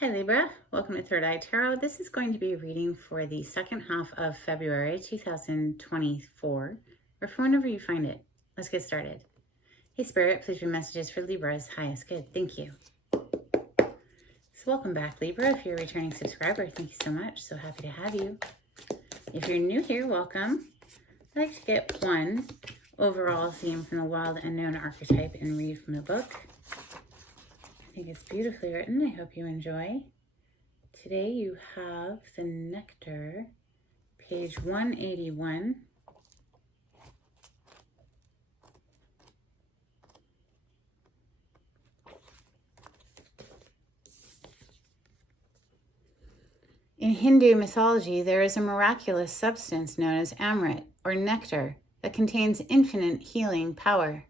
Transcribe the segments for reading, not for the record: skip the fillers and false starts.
Hi Libra, welcome to Third Eye Tarot. This is going to be a reading for the second half of February 2024, or for whenever you find it. Let's get started. Hey Spirit, please read messages for Libra's highest good. Thank you. So welcome back Libra. If you're a returning subscriber, thank you so much. So happy to have you. If you're new here, welcome. I'd like to get one overall theme from the Wild Unknown archetype and read from the book. I think it's beautifully written. I hope you enjoy. Today you have the Nectar, page 181. In Hindu mythology, there is a miraculous substance known as amrit, or nectar, that contains infinite healing power.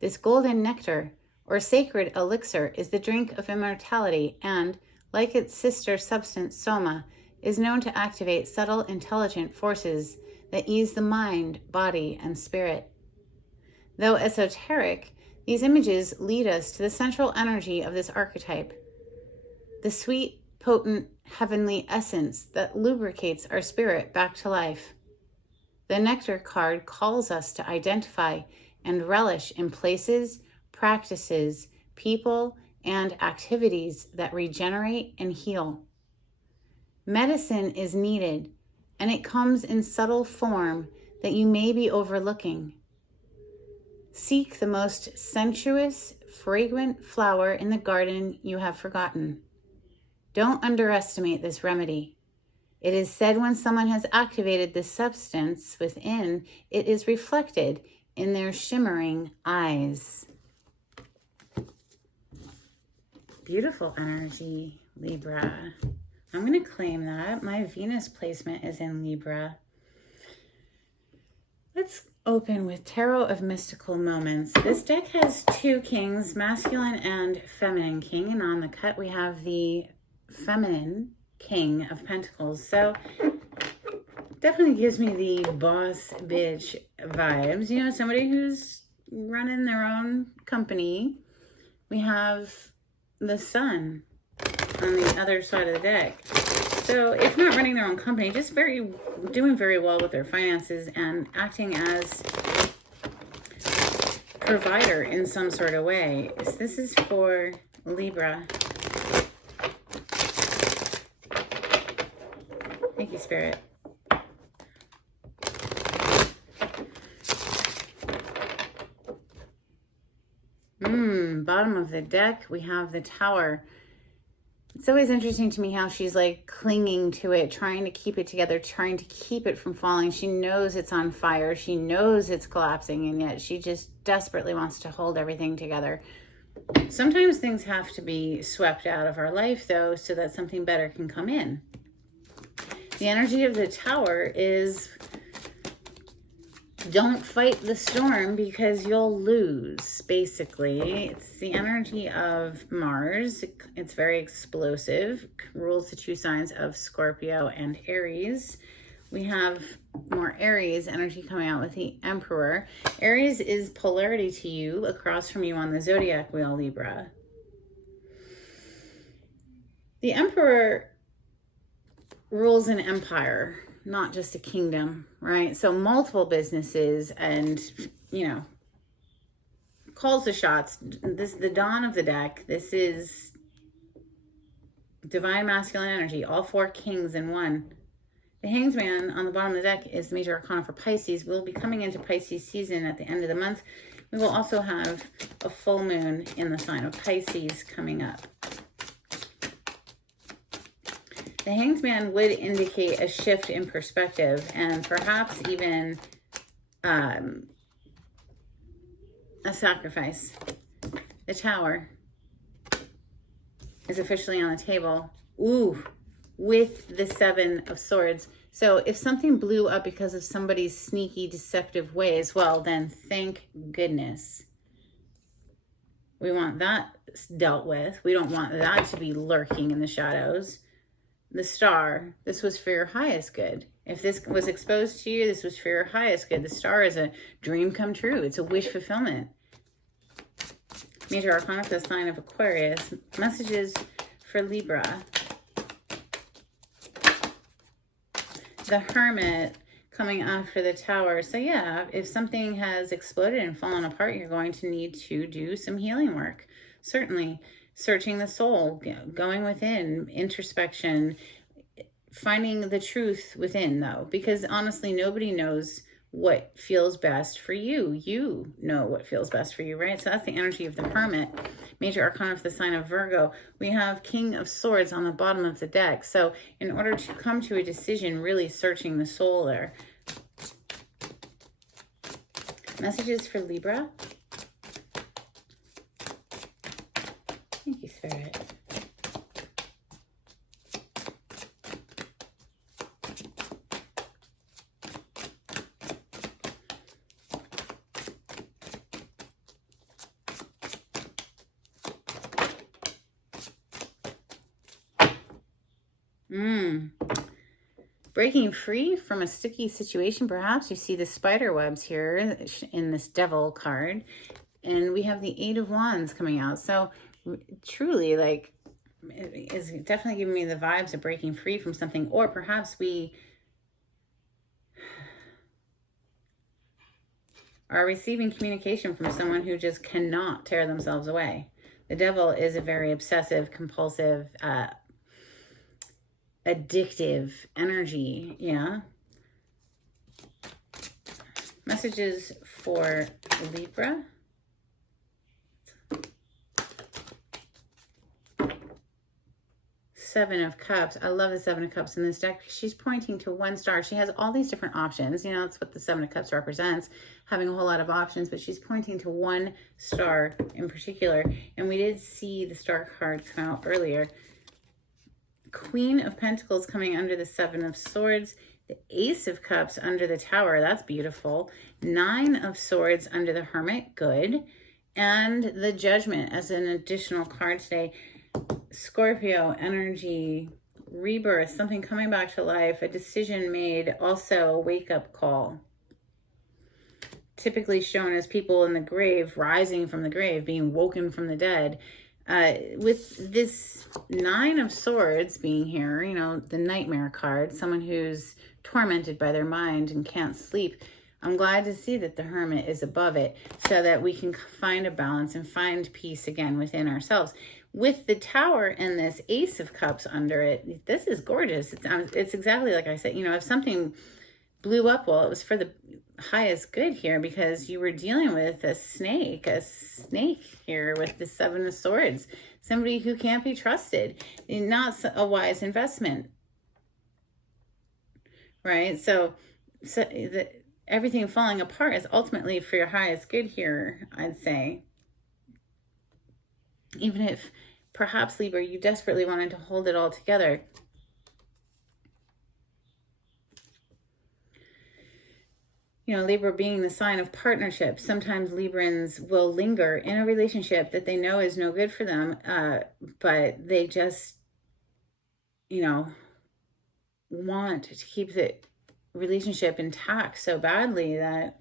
This golden nectar, or sacred elixir, is the drink of immortality and, like its sister substance soma, is known to activate subtle intelligent forces that ease the mind, body, and spirit. Though esoteric, these images lead us to the central energy of this archetype, the sweet, potent, heavenly essence that lubricates our spirit back to life. The Nectar card calls us to identify and relish in places, practices, people, and activities that regenerate and heal. Medicine is needed, and it comes in subtle form that you may be overlooking. Seek the most sensuous, fragrant flower in the garden you have forgotten. Don't underestimate this remedy. It is said when someone has activated this substance within, it is reflected in their shimmering eyes. Beautiful energy, Libra. I'm going to claim that. My Venus placement is in Libra. Let's open with Tarot of Mystical Moments. This deck has two kings, masculine and feminine king. And on the cut, we have the feminine King of Pentacles. So definitely gives me the boss bitch vibes. You know, somebody who's running their own company. We have the Sun on the other side of the deck. So if not running their own company, just doing very well with their finances and acting as provider in some sort of way. So this is for Libra. Thank you, Spirit. Bottom of the deck, we have the Tower. It's always interesting to me how she's like clinging to it, trying to keep it together, trying to keep it from falling. She knows it's on fire. She knows it's collapsing, and yet she just desperately wants to hold everything together. Sometimes things have to be swept out of our life, though, so that something better can come in. The energy of the Tower is don't fight the storm because you'll lose, basically. It's the energy of Mars. It's very explosive. Rules the two signs of Scorpio and Aries. We have more Aries energy coming out with the Emperor. Aries is polarity to you, across from you on the zodiac wheel, Libra. The Emperor rules an empire, not just a kingdom, right? So multiple businesses and, you know, calls the shots. This is the dawn of the deck. This is divine masculine energy, all four kings in one. The Hanged Man on the bottom of the deck is the major arcana for Pisces. We'll be coming into Pisces season at the end of the month. We will also have a full moon in the sign of Pisces coming up. The Hanged Man would indicate a shift in perspective and perhaps even a sacrifice. The Tower is officially on the table. Ooh, with the Seven of Swords. So if something blew up because of somebody's sneaky, deceptive ways, well, then thank goodness. We want that dealt with. We don't want that to be lurking in the shadows. The Star, this was for your highest good. If this was exposed to you, this was for your highest good. The Star is a dream come true. It's a wish fulfillment. Major Arcana for the sign of Aquarius. Messages for Libra. The Hermit coming after the Tower. So yeah, if something has exploded and fallen apart, you're going to need to do some healing work. Certainly. Searching the soul, going within, introspection, finding the truth within, though, because honestly, nobody knows what feels best for you. You know what feels best for you, right? So that's the energy of the Hermit. Major Arcana for the sign of Virgo. We have King of Swords on the bottom of the deck. So in order to come to a decision, really searching the soul there. Messages for Libra. Thank you, Spirit. Breaking free from a sticky situation, perhaps. You see the spider webs here in this Devil card. And we have the Eight of Wands coming out. So truly, like, it is definitely giving me the vibes of breaking free from something. Or perhaps we are receiving communication from someone who just cannot tear themselves away. The Devil is a very obsessive, compulsive, addictive energy, yeah. Messages for Libra. Seven of Cups. I love the Seven of Cups in this deck. She's pointing to one star. She has all these different options. You know, that's what the Seven of Cups represents, having a whole lot of options, but she's pointing to one star in particular. And we did see the star cards come out earlier. Queen of Pentacles coming under the Seven of Swords. The Ace of Cups under the Tower. That's beautiful. Nine of Swords under the Hermit. Good. And the Judgment as an additional card today. Scorpio energy, rebirth, something coming back to life, a decision made, also a wake-up call. Typically shown as people in the grave, rising from the grave, being woken from the dead. With this Nine of Swords being here, you know, the Nightmare card, someone who's tormented by their mind and can't sleep. I'm glad to see that the Hermit is above it so that we can find a balance and find peace again within ourselves. With the Tower and this Ace of Cups under it, this is gorgeous. It's exactly like I said, you know, if something blew up, well, it was for the highest good here because you were dealing with a snake here with the Seven of Swords, somebody who can't be trusted, not a wise investment, right? So everything falling apart is ultimately for your highest good here, I'd say. Even if perhaps, Libra, you desperately wanted to hold it all together. You know, Libra being the sign of partnership, sometimes Librans will linger in a relationship that they know is no good for them, but they just, you know, want to keep the relationship intact so badly that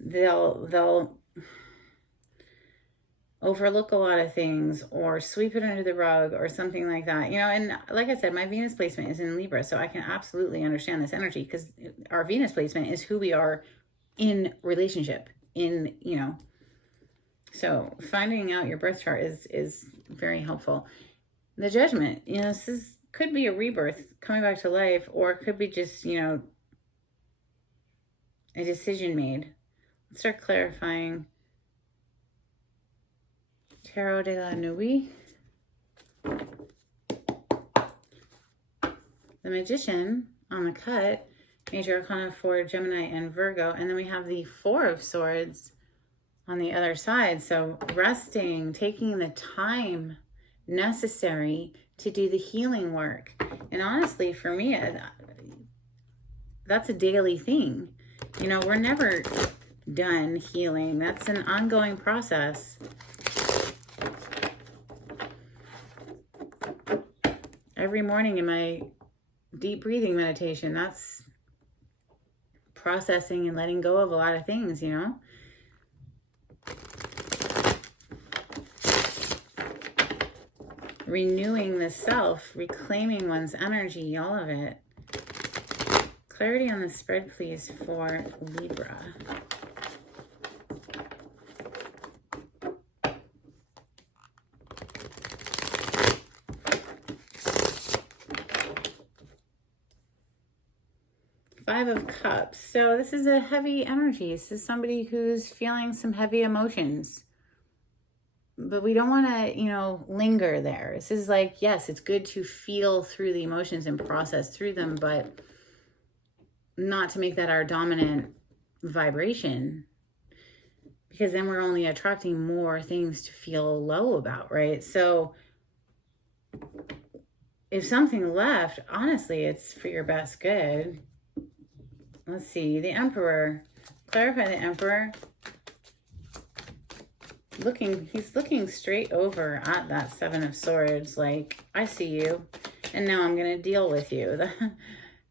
they'll overlook a lot of things or sweep it under the rug or something like that, you know. And like I said, my Venus placement is in Libra, so I can absolutely understand this energy because our Venus placement is who we are in relationship, in, you know. So finding out your birth chart is very helpful. The Judgment, you know, could be a rebirth, coming back to life, or it could be just, you know, a decision made. Let's start clarifying. Tarot de la Nuit. The Magician on the cut. Major Arcana for Gemini and Virgo. And then we have the Four of Swords on the other side. So resting, taking the time necessary to do the healing work. And honestly, for me, that's a daily thing. You know, we're never done healing. That's an ongoing process. Every morning in my deep breathing meditation, that's processing and letting go of a lot of things, you know. renewing the self, reclaiming one's energy, all of it. Clarity on the spread, please, for Libra. Five of Cups. So this is a heavy energy. This is somebody who's feeling some heavy emotions. But we don't want to, you know, linger there. This is like, yes, it's good to feel through the emotions and process through them, but not to make that our dominant vibration, because then we're only attracting more things to feel low about, right? So if something left, honestly, it's for your best good. Let's see, the Emperor. Clarify the Emperor. He's looking straight over at that Seven of Swords, like, I see you, and now I'm going to deal with you.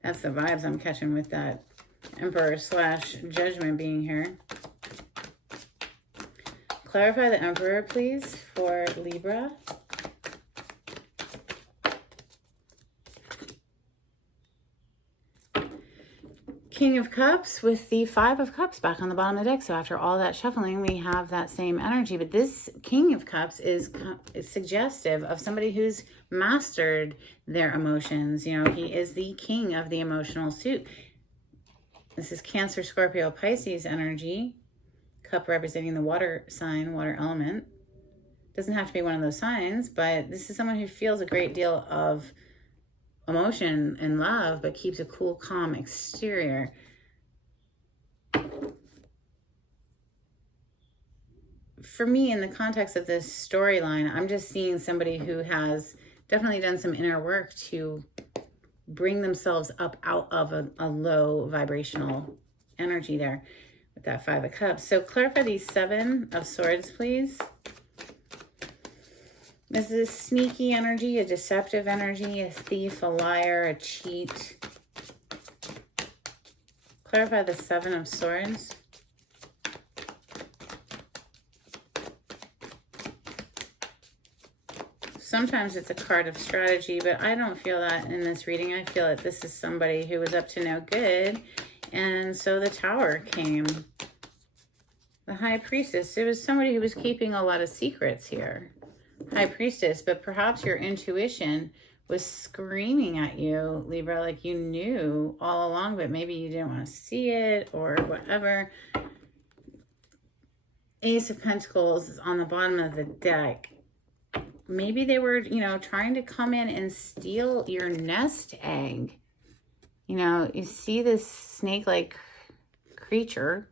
That's the vibes I'm catching with that Emperor / Judgment being here. Clarify the Emperor, please, for Libra. King of Cups with the Five of Cups back on the bottom of the deck. So after all that shuffling, we have that same energy. But this King of Cups is suggestive of somebody who's mastered their emotions. You know, he is the king of the emotional suit. This is Cancer, Scorpio, Pisces energy. Cup representing the water sign, water element. Doesn't have to be one of those signs, but this is someone who feels a great deal of emotion and love, but keeps a cool, calm exterior. For me, in the context of this storyline, I'm just seeing somebody who has definitely done some inner work to bring themselves up out of a low vibrational energy there with that Five of Cups. So clarify these Seven of Swords, please. This is a sneaky energy, a deceptive energy, a thief, a liar, a cheat. Clarify the Seven of Swords. Sometimes it's a card of strategy, but I don't feel that in this reading. I feel that this is somebody who was up to no good, and so the Tower came. The High Priestess. It was somebody who was keeping a lot of secrets here. High Priestess, but perhaps your intuition was screaming at you, Libra, like you knew all along, but maybe you didn't want to see it or whatever. Ace of Pentacles is on the bottom of the deck. Maybe they were, you know, trying to come in and steal your nest egg. You know, you see this snake-like creature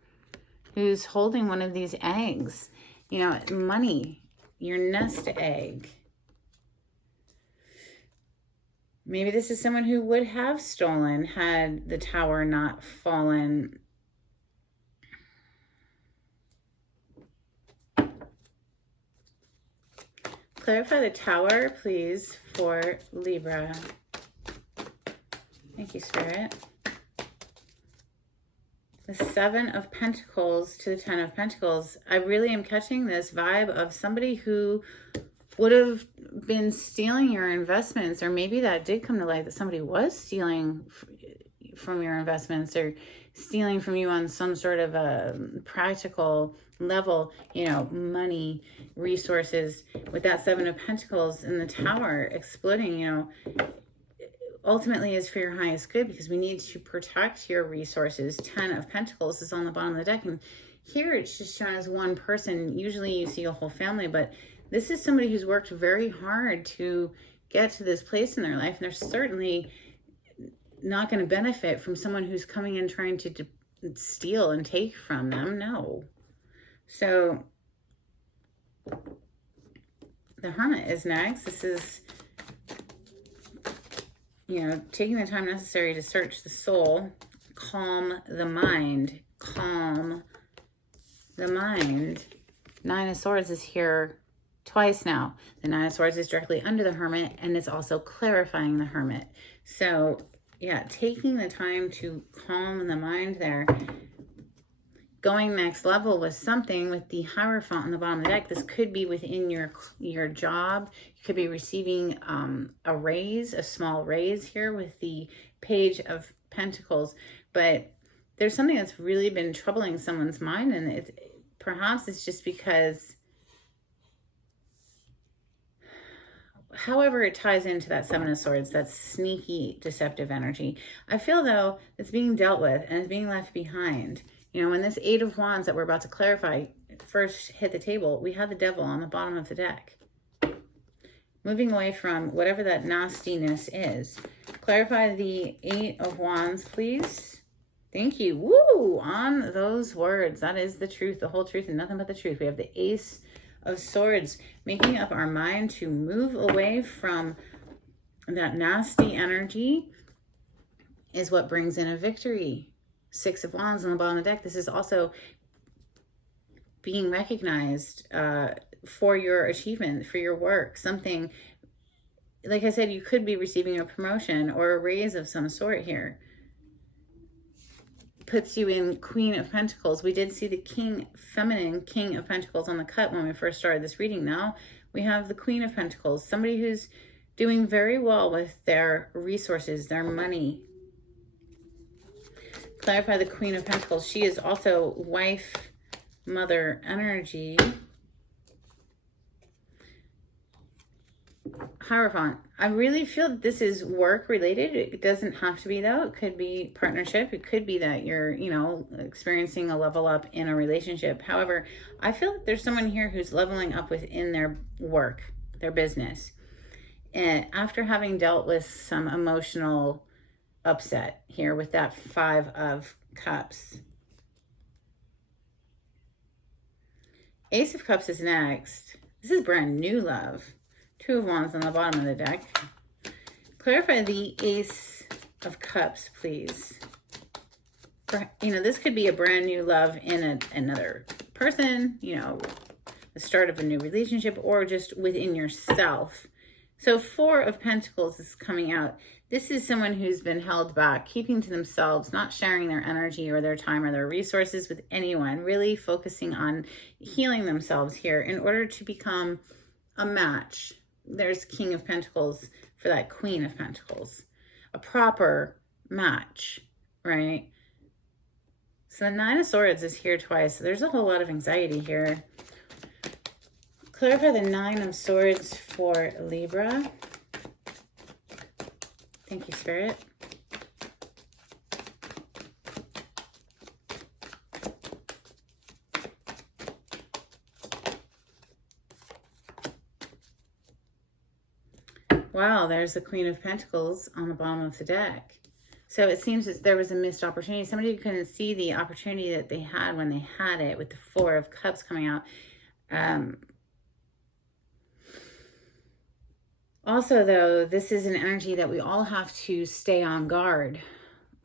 who's holding one of these eggs. You know, money. Your nest egg. Maybe this is someone who would have stolen had the Tower not fallen. Clarify the Tower, please, for Libra. Thank you, Spirit. The Seven of Pentacles to the Ten of Pentacles. I really am catching this vibe of somebody who would have been stealing your investments, or maybe that did come to light, that somebody was stealing from your investments or stealing from you on some sort of a practical level, you know, money, resources. With that Seven of Pentacles and the Tower exploding, you know, ultimately is for your highest good, because we need to protect your resources. 10 of Pentacles is on the bottom of the deck, and here it's just shown as one person. Usually you see a whole family, but this is somebody who's worked very hard to get to this place in their life, and they're certainly not going to benefit from someone who's coming in trying to steal and take from them. No. So the Hermit is next. This is, you know, taking the time necessary to search the soul, calm the mind, calm the mind. Nine of Swords is here twice now. The Nine of Swords is directly under the Hermit, and it's also clarifying the Hermit. So yeah, taking the time to calm the mind there. going next level with something with the Hierophant on the bottom of the deck. This could be within your job. You could be receiving a raise, a small raise here with the Page of Pentacles. But there's something that's really been troubling someone's mind, and perhaps it's just because, however it ties into that Seven of Swords, that sneaky, deceptive energy. I feel, though, it's being dealt with and it's being left behind. You know, when this Eight of Wands that we're about to clarify first hit the table, we had the Devil on the bottom of the deck. Moving away from whatever that nastiness is. Clarify the Eight of Wands, please. Thank you. Woo! On those words. That is the truth, the whole truth, and nothing but the truth. We have the Ace of Swords, making up our mind to move away from that nasty energy is what brings in a victory. Six of Wands on the bottom of the deck. This is also being recognized for your achievement, for your work. Something, like I said, you could be receiving a promotion or a raise of some sort here. Puts you in Queen of Pentacles. We did see the feminine King of Pentacles on the cut when we first started this reading. Now we have the Queen of Pentacles. Somebody who's doing very well with their resources, their money. Clarify the Queen of Pentacles. She is also wife, mother energy. Hierophant. I really feel that this is work related. It doesn't have to be, though. It could be partnership. It could be that you're, you know, experiencing a level up in a relationship. However, I feel that there's someone here who's leveling up within their work, their business. And after having dealt with some emotional upset here with that Five of Cups. Ace of Cups is next. This is brand new love. Two of Wands on the bottom of the deck. Clarify the Ace of Cups, please. You know, this could be a brand new love in another person, you know, the start of a new relationship, or just within yourself. So Four of Pentacles is coming out. This is someone who's been held back, keeping to themselves, not sharing their energy or their time or their resources with anyone, really focusing on healing themselves here in order to become a match. There's King of Pentacles for that Queen of Pentacles. A proper match, right? So the Nine of Swords is here twice. So there's a whole lot of anxiety here. Clarify the Nine of Swords for Libra. Thank you, Spirit. Wow, there's the Queen of Pentacles on the bottom of the deck. So it seems that there was a missed opportunity. Somebody couldn't see the opportunity that they had when they had it with the Four of Cups coming out. Also, though, this is an energy that we all have to stay on guard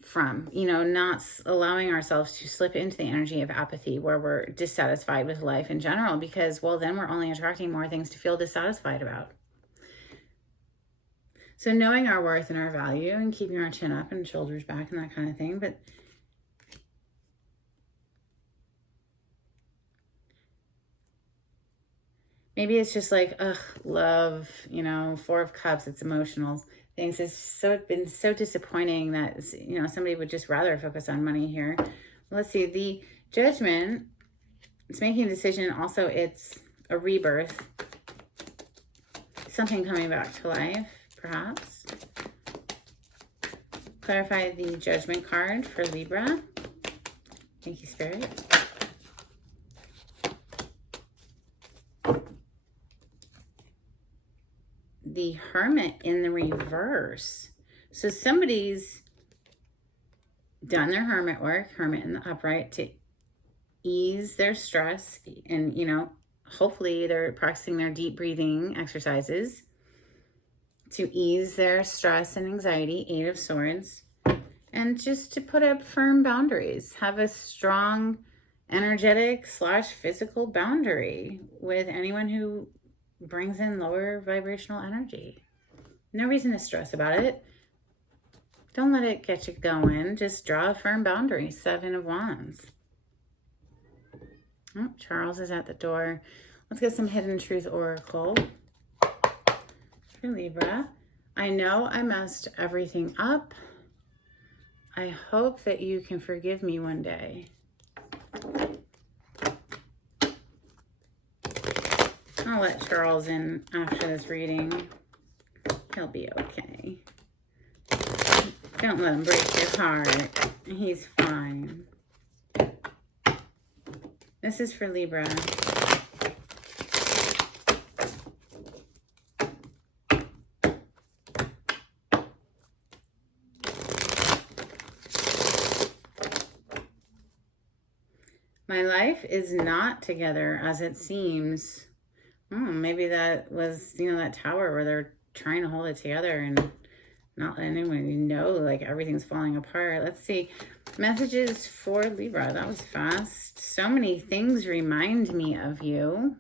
from, you know, not allowing ourselves to slip into the energy of apathy where we're dissatisfied with life in general, because, well, then we're only attracting more things to feel dissatisfied about. So knowing our worth and our value and keeping our chin up and shoulders back and that kind of thing. But maybe it's just like, ugh, love, you know, Four of Cups, it's emotional things. It's been so disappointing that, you know, somebody would just rather focus on money here. Let's see, the Judgment, it's making a decision. Also, it's a rebirth. Something coming back to life, perhaps. Clarify the Judgment card for Libra. Thank you, Spirit. The Hermit in the reverse. So somebody's done their hermit work, Hermit in the upright, to ease their stress. And, you know, hopefully they're practicing their deep breathing exercises to ease their stress and anxiety, Eight of Swords. And just to put up firm boundaries. Have a strong energetic / physical boundary with anyone who brings in lower vibrational energy. No reason to stress about it. Don't let it get you going. Just draw a firm boundary. Seven of Wands. Oh, Charles is at the door. Let's get some Hidden Truth Oracle for Libra. I know I messed everything up. I hope that you can forgive me one day. I'll let Charles in after this reading. He'll be okay. Don't let him break your heart. He's fine. This is for Libra. My life is not together as it seems. Maybe that was, that tower where they're trying to hold it together and not letting anyone know, like everything's falling apart. Let's see. Messages for Libra. That was fast. So many things remind me of you.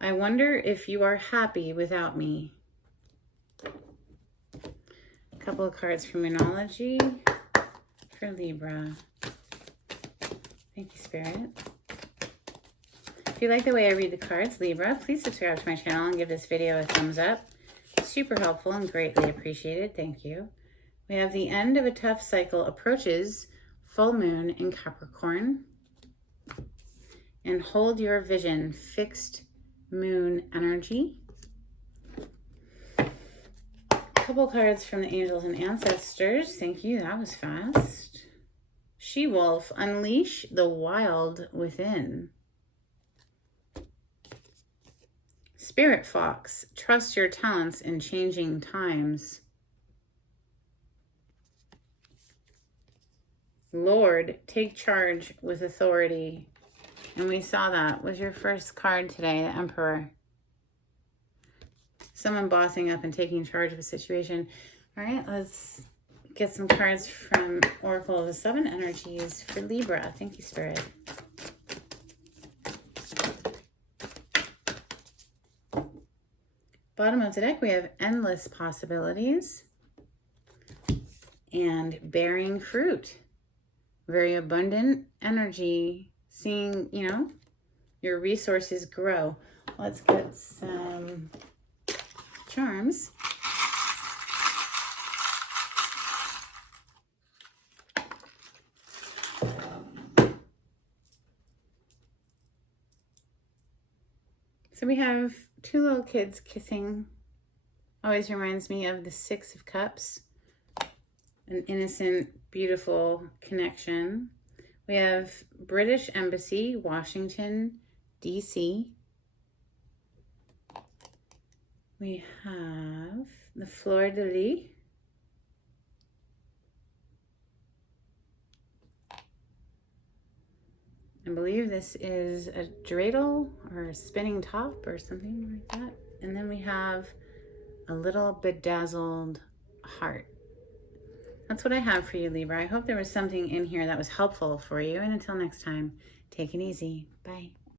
I wonder if you are happy without me. A couple of cards from Moonology for Libra. Thank you, Spirit. If you like the way I read the cards, Libra, please subscribe to my channel and give this video a thumbs up. Super helpful and greatly appreciated. Thank you. We have the end of a tough cycle approaches, full moon in Capricorn. And hold your vision, fixed moon energy. A couple cards from the angels and ancestors. Thank you. That was fast. She-wolf, unleash the wild within. Spirit fox, trust your talents in changing times. Lord, take charge with authority. And we saw that was your first card today, the Emperor. Someone bossing up and taking charge of a situation. All right, let's get some cards from Oracle of the Seven Energies for Libra. Thank you, Spirit. Bottom of the deck, we have endless possibilities and bearing fruit. Very abundant energy, seeing, your resources grow. Let's get some charms. So we have two little kids kissing. Always reminds me of the Six of Cups. An innocent, beautiful connection. We have British Embassy, Washington, D.C. We have the Fleur de Lis. I believe this is a dreidel or a spinning top or something like that. And then we have a little bedazzled heart. That's what I have for you, Libra. I hope there was something in here that was helpful for you. And until next time, take it easy. Bye.